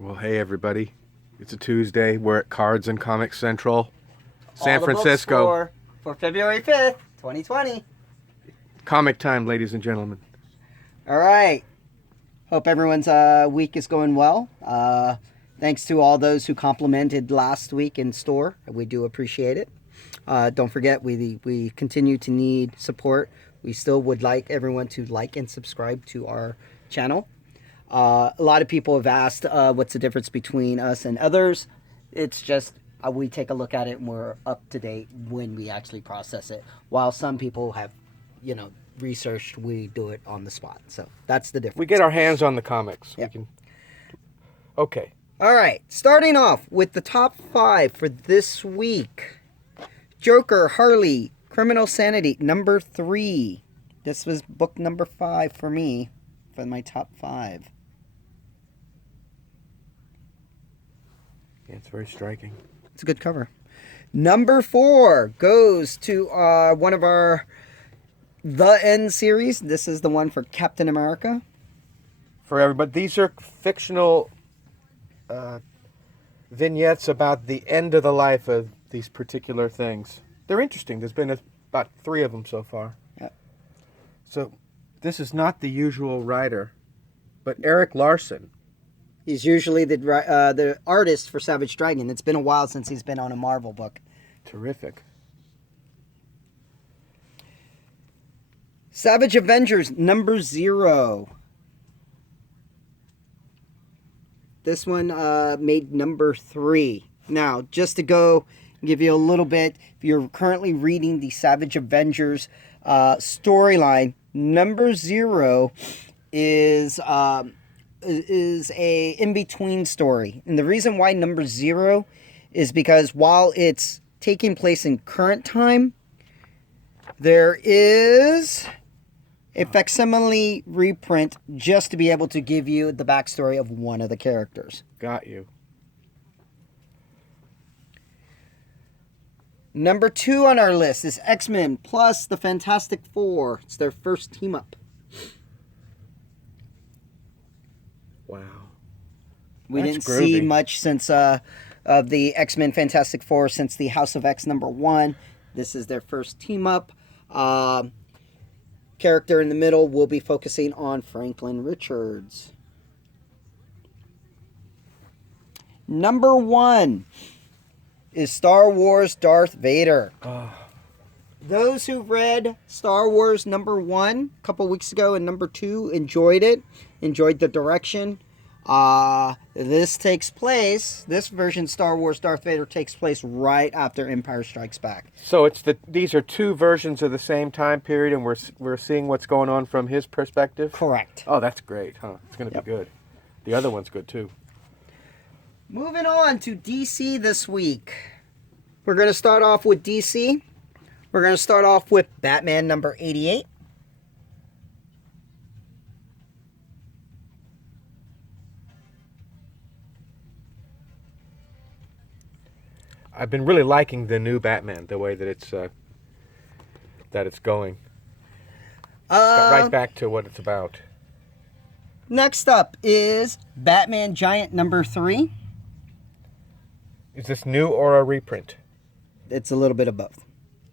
Well, hey everybody. It's a Tuesday. We're at Cards and Comics Central, San All the books Francisco. for February 5th, 2020. Comic time, ladies and gentlemen. All right. Hope everyone's week is going well. Thanks to all those who complimented last week in store. We do appreciate it. Don't forget, we continue to need support. We still would like everyone to like and subscribe to our channel. A lot of people have asked what's the difference between us and others. It's just we take a look at it and we're up to date when we actually process it. While some people have, researched, we do it on the spot. So that's the difference. We get our hands on the comics. Yep. Okay. All right, starting off with the top 5 for this week. Joker, Harley, Criminal Sanity, number 3. This was book number 5 for me, for my top 5. Yeah, it's very striking. It's a good cover. Number 4 goes to one of our The End series. This is the one for Captain America. For everybody, these are fictional vignettes about the end of the life of these particular things. They're interesting. There's been about 3 of them so far. Yep. So, this is not the usual writer, but Eric Larson. He's usually the artist for Savage Dragon. It's been a while since he's been on a Marvel book. Terrific. Savage Avengers, number 0. This one made number 3. Now, just to go give you a little bit, if you're currently reading the Savage Avengers storyline, number 0 is a in-between story. And the reason why number 0 is because while it's taking place in current time, there is a facsimile reprint just to be able to give you the backstory of one of the characters. Got you. Number 2 on our list is X-Men plus the Fantastic Four. It's their first team up. Wow. We That's didn't groovy. see much since of the X-Men Fantastic Four since the House of X number 1. This is their first team up. Character in the middle will be focusing on Franklin Richards. Number 1 is Star Wars Darth Vader. Those who read Star Wars number 1 a couple weeks ago and number 2 enjoyed it, enjoyed the direction. This version Star Wars Darth Vader takes place right after Empire Strikes Back. So these are 2 versions of the same time period, and we're seeing what's going on from his perspective? Correct. Oh, that's great, huh? It's going to be good. The other one's good, too. Moving on to DC this week. We're going to start off with DC. We're going to start off with Batman number 88. I've been really liking the new Batman, the way that it's going. Got right back to what it's about. Next up is Batman Giant number 3. Is this new or a reprint? It's a little bit of both.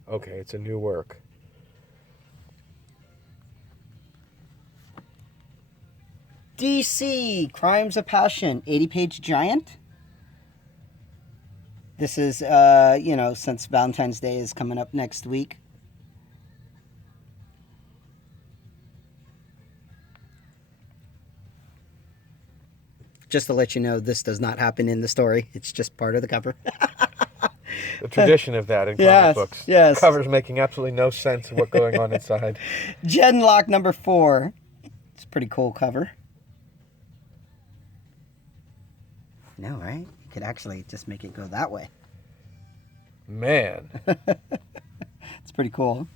Okay, it's a new work. DC Crimes of Passion 80-page giant. This is, since Valentine's Day is coming up next week. Just to let you know, this does not happen in the story. It's just part of the cover. The tradition of that in comic books. Yes. Covers making absolutely no sense of what's going on inside. Genlock number 4. It's a pretty cool cover. No, right? You could actually just make it go that way. Man. It's pretty cool.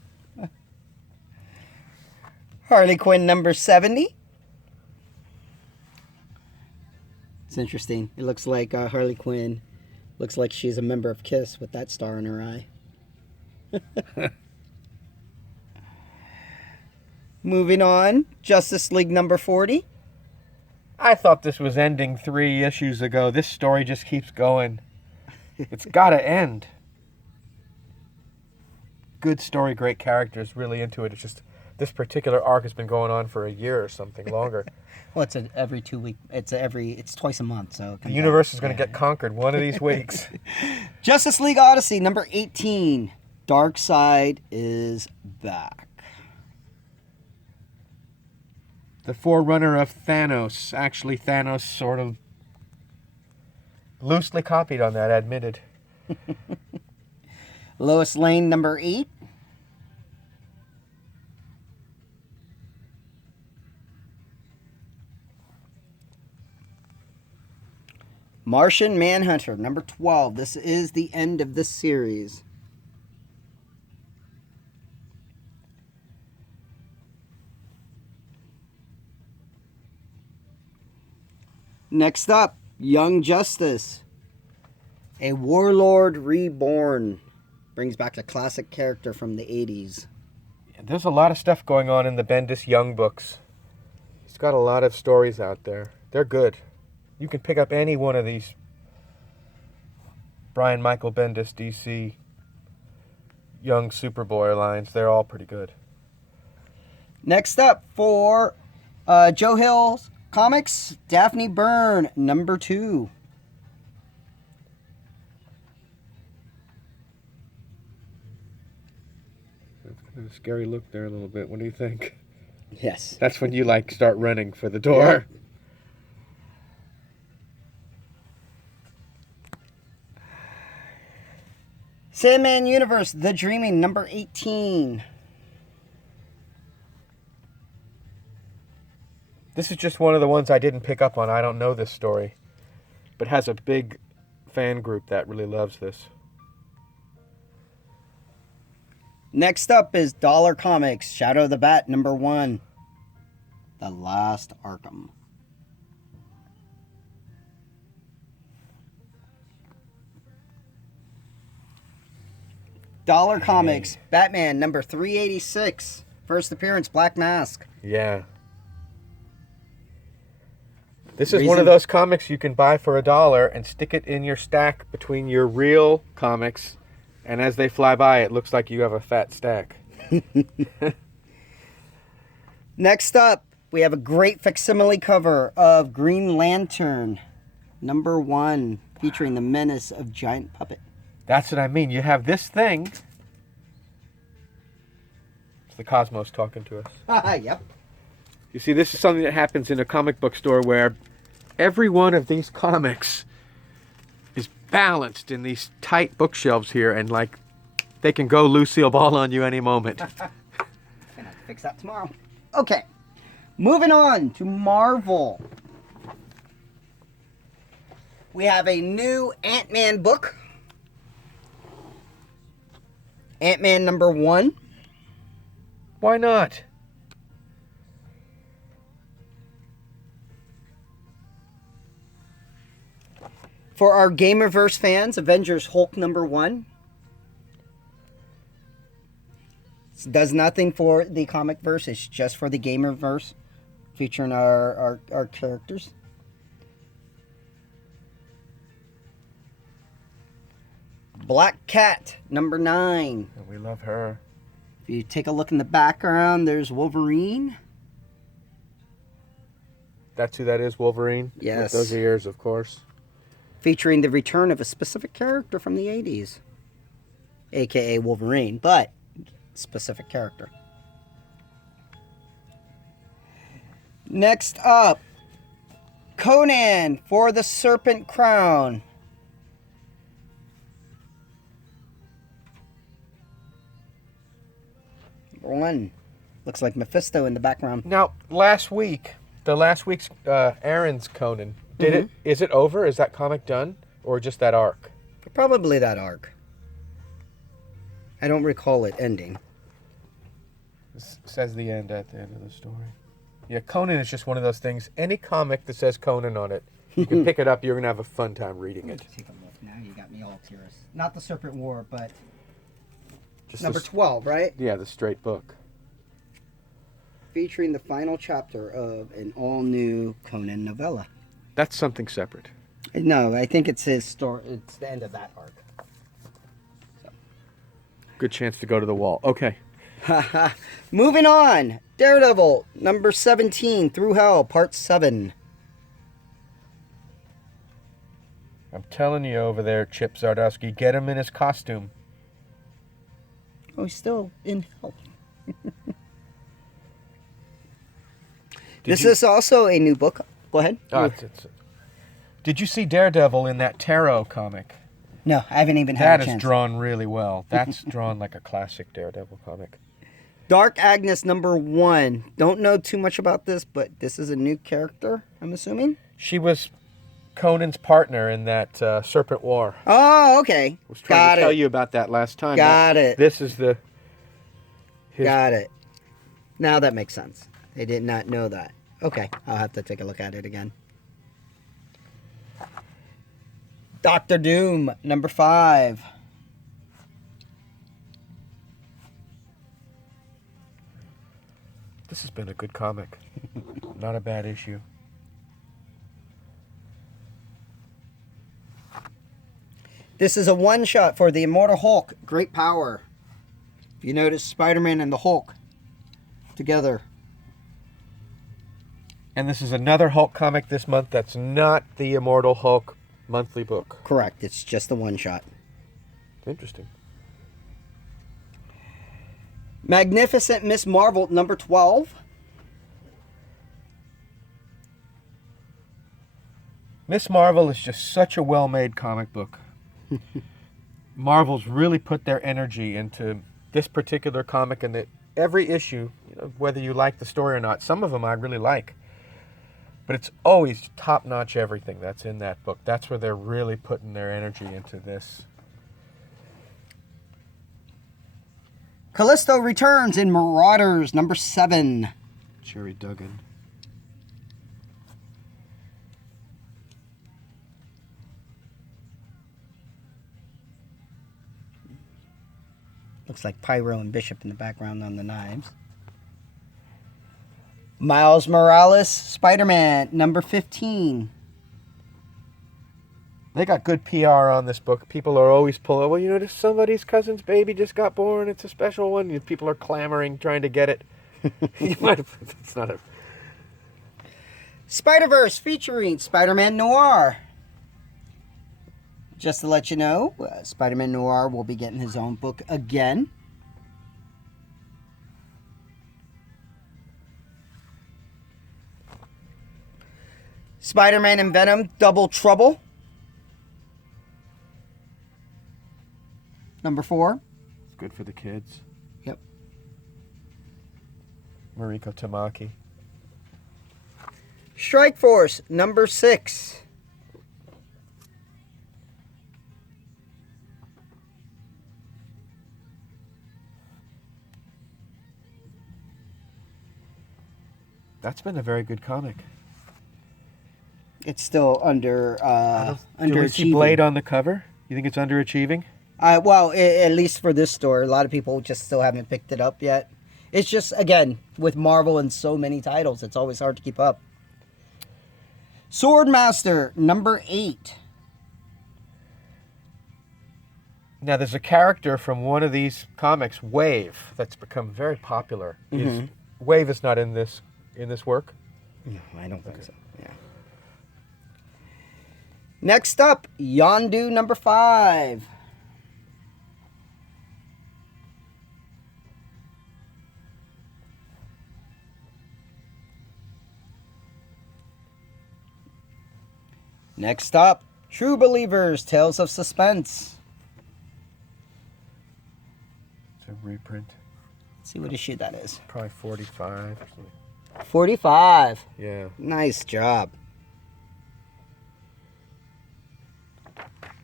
Harley Quinn number 70. It's interesting. It looks like Harley Quinn looks like she's a member of KISS with that star in her eye. Moving on, Justice League number 40. I thought this was ending 3 issues ago. This story just keeps going. It's gotta end. Good story, great characters, really into it. It's just this particular arc has been going on for a year or something longer. Well, it's every 2 week. It's twice a month. So it The comes universe out. is going to get conquered one of these weeks. Justice League Odyssey number 18. Darkseid is back. The forerunner of Thanos. Actually, Thanos sort of loosely copied on that, admitted. Lois Lane number 8. Martian Manhunter number 12. This is the end of this series. Next up, Young Justice. A Warlord Reborn. Brings back a classic character from the 80s. There's a lot of stuff going on in the Bendis Young books. He's got a lot of stories out there. They're good. You can pick up any one of these Brian Michael Bendis DC Young Superboy lines. They're all pretty good. Next up for Joe Hill's Comics, Daphne Byrne, number 2. That's kind of a scary look there a little bit. What do you think? Yes. That's when you start running for the door. Yeah. Sandman Universe, The Dreaming, number 18. This is just one of the ones I didn't pick up on. I don't know this story, but has a big fan group that really loves this. Next up is Dollar Comics, Shadow of the Bat, number 1. The Last Arkham. Dollar Comics, Batman, number 386. First appearance, Black Mask. Yeah. This is one of those comics you can buy for $1 and stick it in your stack between your real comics, and as they fly by, it looks like you have a fat stack. Next up, we have a great facsimile cover of Green Lantern, number 1, featuring the menace of Giant Puppet. That's what I mean. You have this thing. It's the cosmos talking to us. Yep. You see, this is something that happens in a comic book store where every one of these comics is balanced in these tight bookshelves here, and they can go Lucille Ball on you any moment. Gonna have to fix that tomorrow. Okay. Moving on to Marvel. We have a new Ant-Man book. Ant-Man number 1. Why not? For our Gamerverse fans, Avengers Hulk number 1. It does nothing for the comic verse. It's just for the Gamerverse, featuring our characters. Black Cat number 9. We love her. If you take a look in the background, there's Wolverine. That's who that is, Wolverine? Yes. With those ears, of course. Featuring the return of a specific character from the 80s. AKA Wolverine, but specific character. Next up, Conan for the Serpent Crown. Number 1. Looks like Mephisto in the background. Now, last week's Aaron's Conan, is it over? Is that comic done? Or just that arc? Probably that arc. I don't recall it ending. This says the end at the end of the story. Yeah, Conan is just one of those things. Any comic that says Conan on it, you can pick it up. You're going to have a fun time reading it. Take a look. Now you got me all curious. Not the Serpent War, but Just number 12, right? Yeah, the straight book. featuring the final chapter of an all-new Conan novella. That's something separate. No, I think it's his story. It's the end of that arc. Good chance to go to the wall. Okay. Moving on. Daredevil, number 17, Through Hell, part 7. I'm telling you over there, Chip Zdarsky, get him in his costume. Oh, he's still in hell. This is also a new book. Go ahead. Did you see Daredevil in that Tarot comic? No, I haven't even had a That chance. is drawn really well. That's drawn like a classic Daredevil comic. Dark Agnes, number 1. Don't know too much about this, but this is a new character, I'm assuming? She was Conan's partner in that Serpent War. Oh, okay. I was trying Got to it. tell you about that last time. Got it. This is the... Got it. Now that makes sense. I did not know that. Okay, I'll have to take a look at it again. Doctor Doom, number 5. This has been a good comic. Not a bad issue. This is a one-shot for the Immortal Hulk, Great Power. If you notice, Spider-Man and the Hulk together. And this is another Hulk comic this month that's not the Immortal Hulk monthly book. Correct, it's just a one-shot. Interesting. Magnificent Miss Marvel, number 12. Miss Marvel is just such a well-made comic book. Marvel's really put their energy into this particular comic, and that every issue, whether you like the story or not, some of them I really like. But it's always top-notch everything that's in that book. That's where they're really putting their energy into this. Callisto returns in Marauders, number 7. Jerry Duggan. Looks like Pyro and Bishop in the background on the knives. Miles Morales, Spider-Man, number 15. They got good PR on this book. People are always pulling, well, this somebody's cousin's baby just got born. It's a special one. People are clamoring, trying to get it. You might have, it's not a... Spider-Verse featuring Spider-Man Noir. Just to let you know, Spider-Man Noir will be getting his own book again. Spider-Man and Venom, Double Trouble. Number 4. It's good for the kids. Yep. Mariko Tamaki. Strike Force, number 6. That's been a very good comic. It's still under Do we see Blade on the cover? You think it's underachieving? Well, at least for this store, a lot of people just still haven't picked it up yet. It's just, again, with Marvel and so many titles, it's always hard to keep up. Swordmaster, number 8. Now, there's a character from one of these comics, Wave, that's become very popular. Wave is not in this work? No, I don't think so. Yeah. Next up, Yondu, number 5. Next up, True Believers, Tales of Suspense. It's a reprint. Let's see what issue that is. Probably 45 or something. 45. Yeah. Nice job.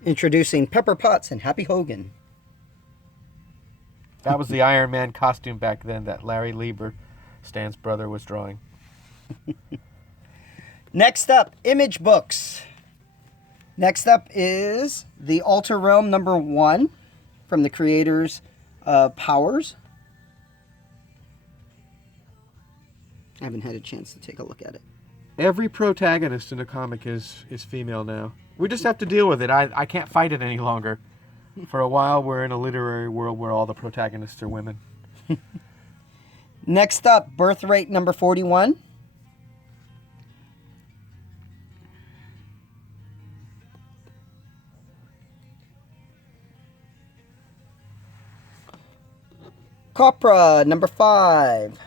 Introducing Pepper Potts and Happy Hogan. That was the Iron Man costume back then that Larry Lieber, Stan's brother, was drawing. Next up, Image Books. Next up is The Alter Realm number 1 from the creators of Powers. I haven't had a chance to take a look at it. Every protagonist in a comic is female now. We just have to deal with it. I can't fight it any longer. For a while, we're in a literary world where all the protagonists are women. Next up, Birthright number 41. Copra number 5.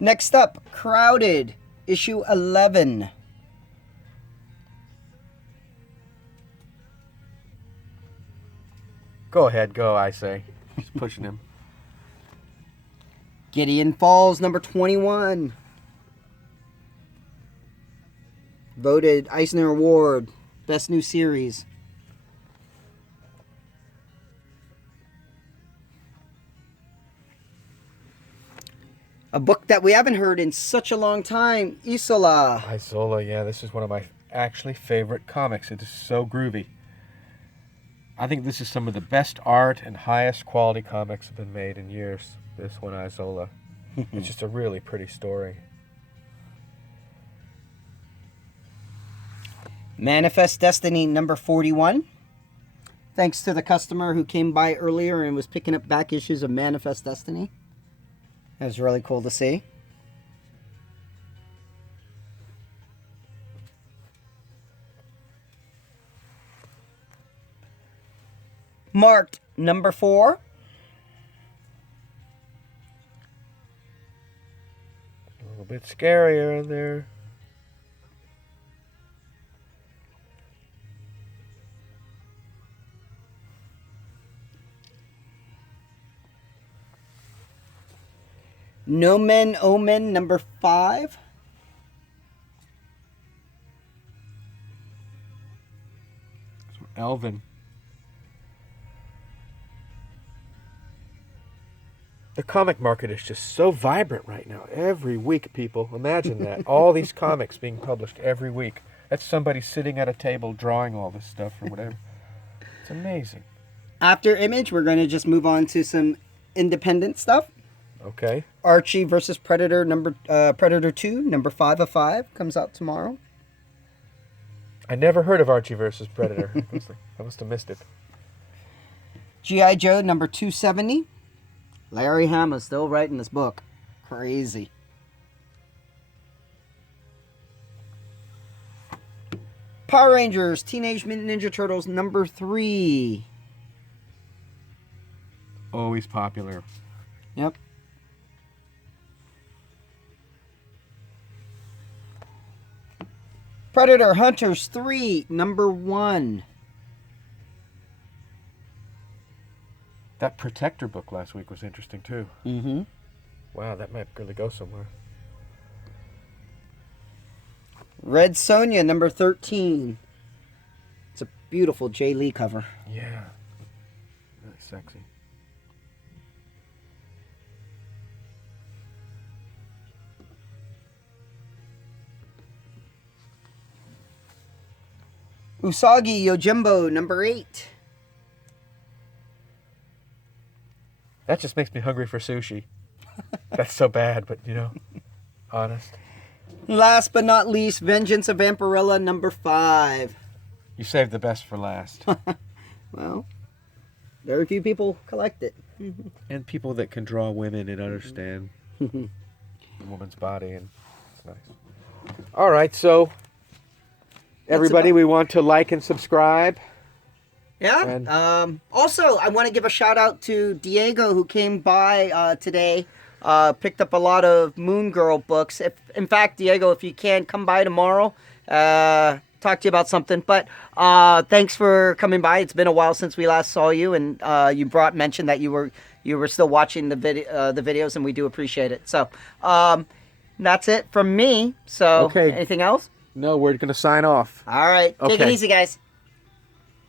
Next up, Crowded, issue 11. Go ahead, go, I say. Just pushing him. Gideon Falls number 21. Voted Eisner Award, Best New Series. A book that we haven't heard in such a long time, Isola. Isola, yeah, this is one of my actually favorite comics. It is so groovy. I think this is some of the best art and highest quality comics have been made in years. This one, Isola. It's just a really pretty story. Manifest Destiny number 41. Thanks to the customer who came by earlier and was picking up back issues of Manifest Destiny. That was really cool to see. Marked number 4. A little bit scarier in there. No Men Omen number 5. Elvin. The comic market is just so vibrant right now. Every week, people. Imagine that. All these comics being published every week. That's somebody sitting at a table drawing all this stuff or whatever. It's amazing. After Image, we're going to just move on to some independent stuff. Okay. Archie versus Predator Predator 2, number 5 of 5, comes out tomorrow. I never heard of Archie versus Predator. I must have missed it. G.I. Joe number 270. Larry Hama still writing this book. Crazy. Power Rangers Teenage Mutant Ninja Turtles number 3. Always popular. Yep. Predator Hunters 3, number 1. That Protector book last week was interesting too. Mm-hmm. Wow, that might really go somewhere. Red Sonja, number 13. It's a beautiful Jay Lee cover. Yeah. Really sexy. Usagi Yojimbo, number 8. That just makes me hungry for sushi. That's so bad, but honest. Last but not least, Vengeance of Vampirella, number 5. You saved the best for last. Well, very few people collect it. And people that can draw women and understand the woman's body, and it's nice. All right, so everybody, we want to like and subscribe. Yeah. And also, I want to give a shout out to Diego, who came by today. Picked up a lot of Moon Girl books. In fact, Diego, if you can, come by tomorrow. Talk to you about something. But thanks for coming by. It's been a while since we last saw you, and you mentioned that you were still watching the videos, and we do appreciate it. So that's it from me. So Okay. anything else? No, we're going to sign off. All right. Take it Okay. easy, guys.